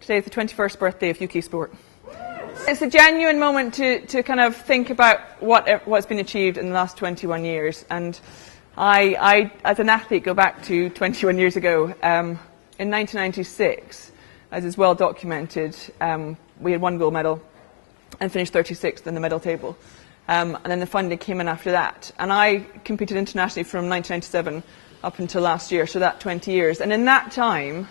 today is the 21st birthday of UK sport. It's a genuine moment to kind of think about what's been achieved in the last 21 years. And I, as an athlete, go back to 21 years ago. In 1996, as is well documented, we had 1 gold medal and finished 36th in the medal table. And then the funding came in after that. And I competed internationally from 1997 up until last year, so that 20 years. And in that time,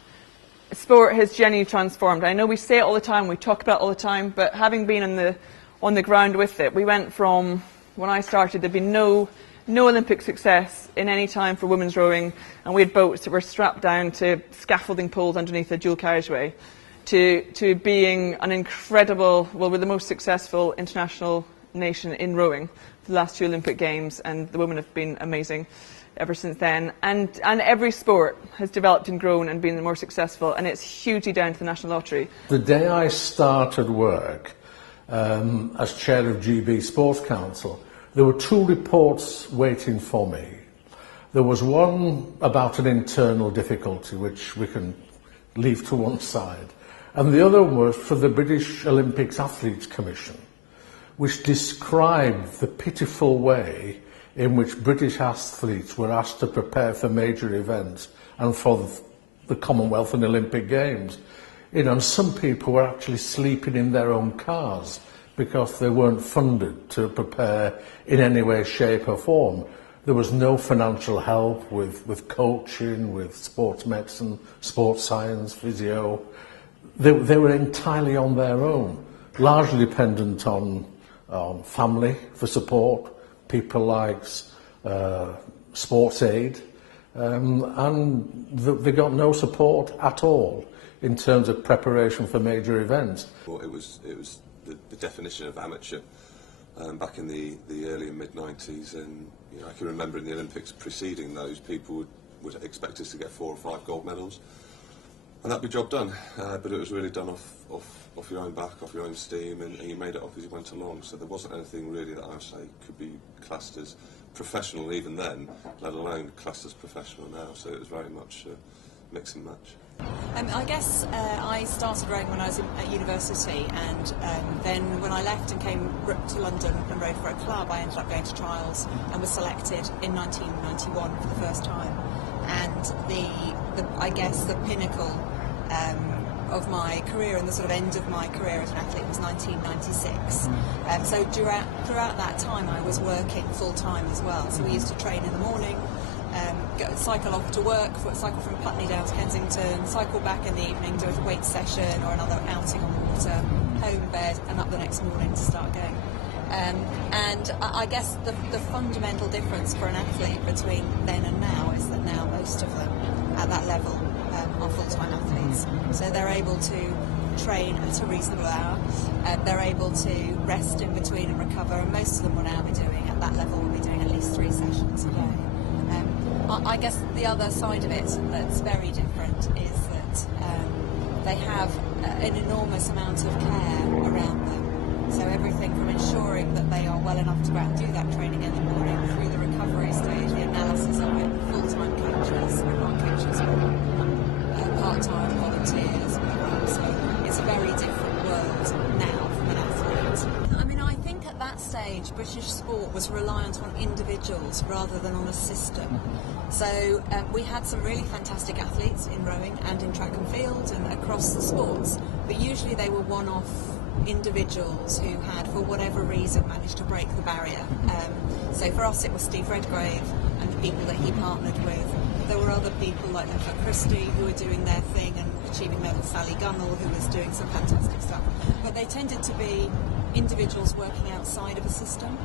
sport has genuinely transformed. I know we say it all the time, we talk about it all the time, but having been on the ground with it, we went from, when I started, there'd been no Olympic success in any time for women's rowing, and we had boats that were strapped down to scaffolding poles underneath a dual carriageway, to being an incredible, well, we're the most successful international nation in rowing for the last 2 Olympic Games, and the women have been amazing ever since then. And every sport has developed and grown and been more successful, and it's hugely down to the National Lottery. The day I started work as chair of GB Sports Council, there were 2 reports waiting for me. There was one about an internal difficulty, which we can leave to one side, and the other was for the British Olympic Athletes Commission, which described the pitiful way in which British athletes were asked to prepare for major events and for the Commonwealth and Olympic Games. You know, and some people were actually sleeping in their own cars because they weren't funded to prepare in any way, shape or form. There was no financial help with coaching, with sports medicine, sports science, physio. They were entirely on their own, largely dependent on family for support, people like sports aid, and they got no support at all in terms of preparation for major events. Well, it was the definition of amateur back in the early and mid-90s, and you know, I can remember in the Olympics preceding those, people would expect us to get 4 or 5 gold medals, and that'd be job done. But it was really done off your own back, off your own steam, and you made it up as you went along. So there wasn't anything really that I would say could be classed as professional even then, let alone classed as professional now. So it was very much mix and match. I guess I started rowing when I was at university, and then when I left and came to London and rowed for a club, I ended up going to trials and was selected in 1991 for the first time. And I guess the pinnacle of my career and the sort of end of my career as an athlete was 1996. So throughout that time I was working full time as well. So we used to train in the morning, cycle off to work, cycle from Putney down to Kensington, cycle back in the evening, do a weight session or another outing on the water, home, bed, and up the next morning to start going. And I guess the fundamental difference for an athlete between then and now is that now most of them at that level are full-time athletes. So they're able to train at a reasonable hour, they're able to rest in between and recover, and most of them will now be doing, at that level, will be doing at least 3 sessions a day. I guess the other side of it that's very different is that they have an enormous amount of care around them. So everything from ensuring that they are well enough to go out and do that training in the morning, through the recovery stage, the analysis of it, full-time coaches, our coaches are part-time volunteers, so it's a very different world now from an athlete. I mean, I think at that stage British sport was reliant on individuals rather than on a system. So we had some really fantastic athletes in rowing and in track and field and across the sports, but usually they were one-off individuals who had, for whatever reason, managed to break the barrier. So for us it was Steve Redgrave and the people that he partnered with. There were other people like Linford Christie who were doing their thing and achieving medals, Sally Gunnell who was doing some fantastic stuff. But they tended to be individuals working outside of a system.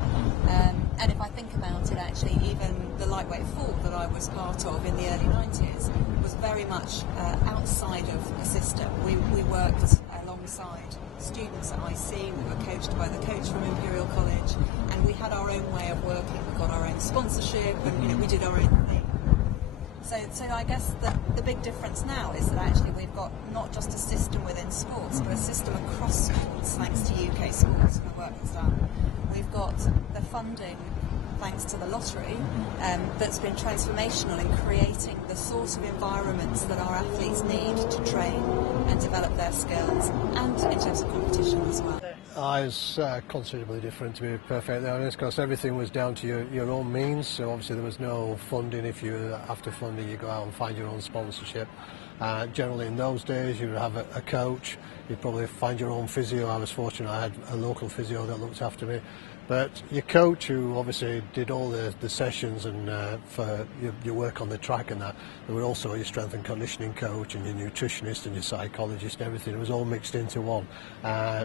And if I think about it, actually, even the lightweight fort that I was part of in the early 90s was very much outside of a system. We worked alongside students at IC, we were coached by the coach from Imperial College, and we had our own way of working. We got our own sponsorship, and we did our own thing. So I guess the big difference now is that actually we've got not just a system within sports, but a system across sports, thanks to UK sports and the work that's done. We've got the funding, thanks to the lottery, that's been transformational in creating the sort of environments that our athletes need to train and develop their skills, and in terms of competition as well. I was considerably different, to be perfectly honest, because everything was down to your own means. So obviously there was no funding. If you after funding, you go out and find your own sponsorship. Generally in those days you would have a coach, you'd probably find your own physio. I was fortunate I had a local physio that looked after me. But your coach, who obviously did all the sessions and for your work on the track and that, there were also your strength and conditioning coach and your nutritionist and your psychologist and everything. It was all mixed into one.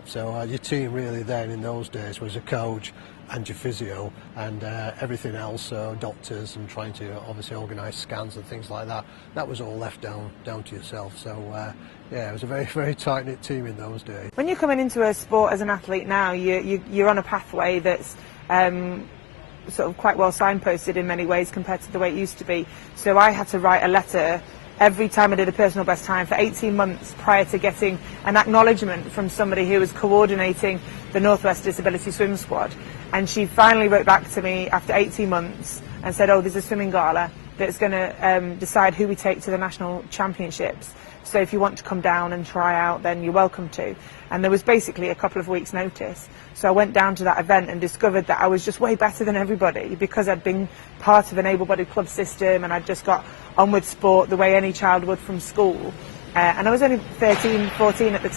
So your team really then in those days was a coach and your physio and everything else, so doctors and trying to obviously organise scans and things like that. That was all left down to yourself. So yeah, it was a very, very tight-knit team in those days. When you're coming into a sport as an athlete now, you're on a pathway that's sort of quite well signposted in many ways compared to the way it used to be. So I had to write a letter every time I did a personal best time for 18 months prior to getting an acknowledgement from somebody who was coordinating the Northwest Disability Swim Squad. And she finally wrote back to me after 18 months and said, oh, there's a swimming gala that's going to decide who we take to the national championships. So if you want to come down and try out, then you're welcome to. And there was basically a couple of weeks' notice. So I went down to that event and discovered that I was just way better than everybody because I'd been part of an able-bodied club system and I'd just got on with sport the way any child would from school. And I was only 13 at the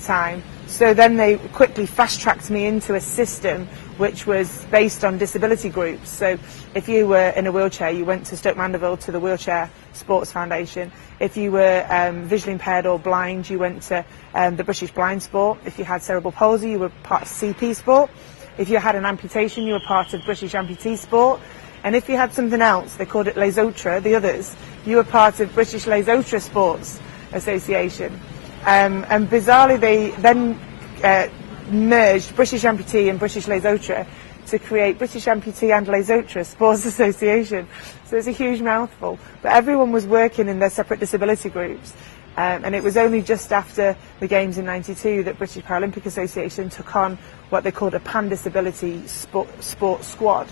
time. So then they quickly fast-tracked me into a system which was based on disability groups. So if you were in a wheelchair, you went to Stoke Mandeville to the Wheelchair Sports Foundation. If you were visually impaired or blind, you went to the British Blind Sport. If you had cerebral palsy, you were part of CP Sport. If you had an amputation, you were part of British Amputee Sport. And if you had something else, they called it Les Autres, the others, you were part of British Les Autres Sports Association. And bizarrely, they then merged British Amputee and British Les Autres to create British Amputee and Les Autres Sports Association. So it's a huge mouthful. But everyone was working in their separate disability groups. And it was only just after the Games in '92 that British Paralympic Association took on what they called a pan-disability sport squad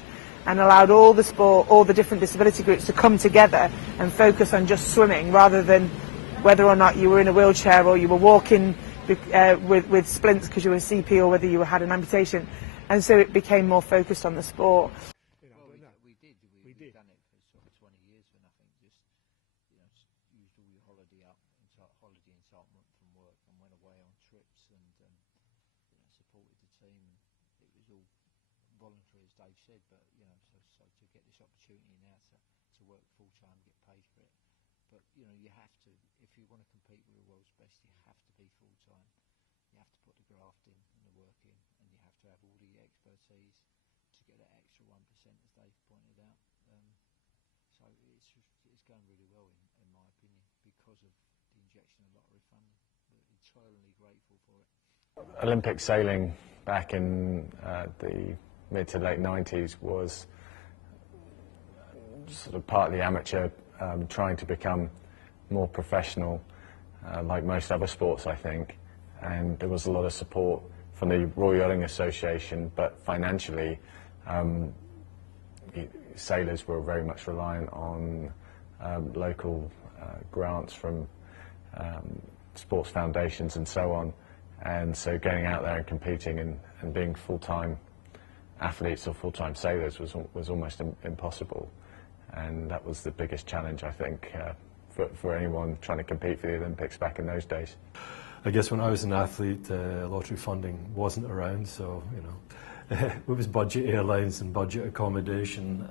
and allowed all the different disability groups to come together and focus on just swimming rather than whether or not you were in a wheelchair or you were walking with splints because you were a CP or whether you had an amputation. And so it became more focused on the sport. We did. We've done it for sort of 20 years, and I think just used all your holiday entitlement from work and went away on trips and supported the team. And it was all voluntary, as Dave said, but so to get this opportunity now to work full time, get paid for it. But you have to, if you want to compete with the world's best, you have to be full time. You have to put the graft in and the work in, and you have to have all the expertise to get that extra 1%, as Dave pointed out. So it's going really well in my opinion because of the injection of lottery funding. We're eternally grateful for it. Olympic sailing back in the mid to late 90s was sort of partly amateur, trying to become more professional, like most other sports, I think. And there was a lot of support from the Royal Yachting Association, but financially, sailors were very much reliant on local grants from sports foundations and so on. And so getting out there and competing and being full-time athletes or full-time sailors was almost impossible. And that was the biggest challenge, I think, for anyone trying to compete for the Olympics back in those days. I guess when I was an athlete, lottery funding wasn't around, so it was budget airlines and budget accommodation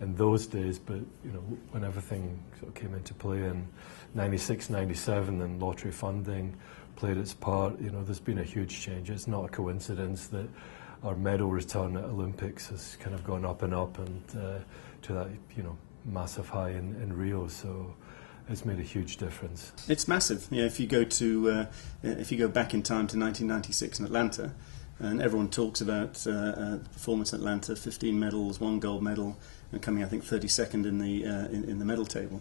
in those days. But when everything sort of came into play in '96, '97, and lottery funding played its part, there's been a huge change. It's not a coincidence that our medal return at Olympics has kind of gone up and up, and to that massive high in Rio. So it's made a huge difference. It's massive. If you go back in time to 1996 in Atlanta, and everyone talks about the performance in Atlanta, 15 medals, 1 gold medal, and coming I think 32nd in the medal table.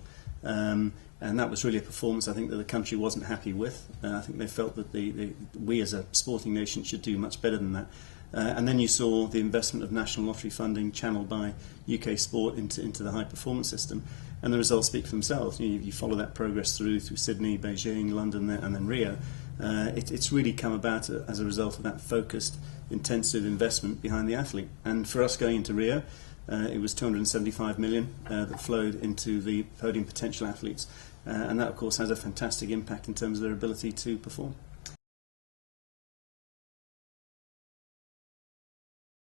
And that was really a performance I think that the country wasn't happy with. I think they felt that we as a sporting nation should do much better than that. And then you saw the investment of national lottery funding channeled by UK Sport into the high performance system. and the results speak for themselves. You follow that progress through Sydney, Beijing, London, and then Rio. It's really come about as a result of that focused, intensive investment behind the athlete. And for us going into Rio, it was 275 million that flowed into the podium potential athletes. And that, of course, has a fantastic impact in terms of their ability to perform.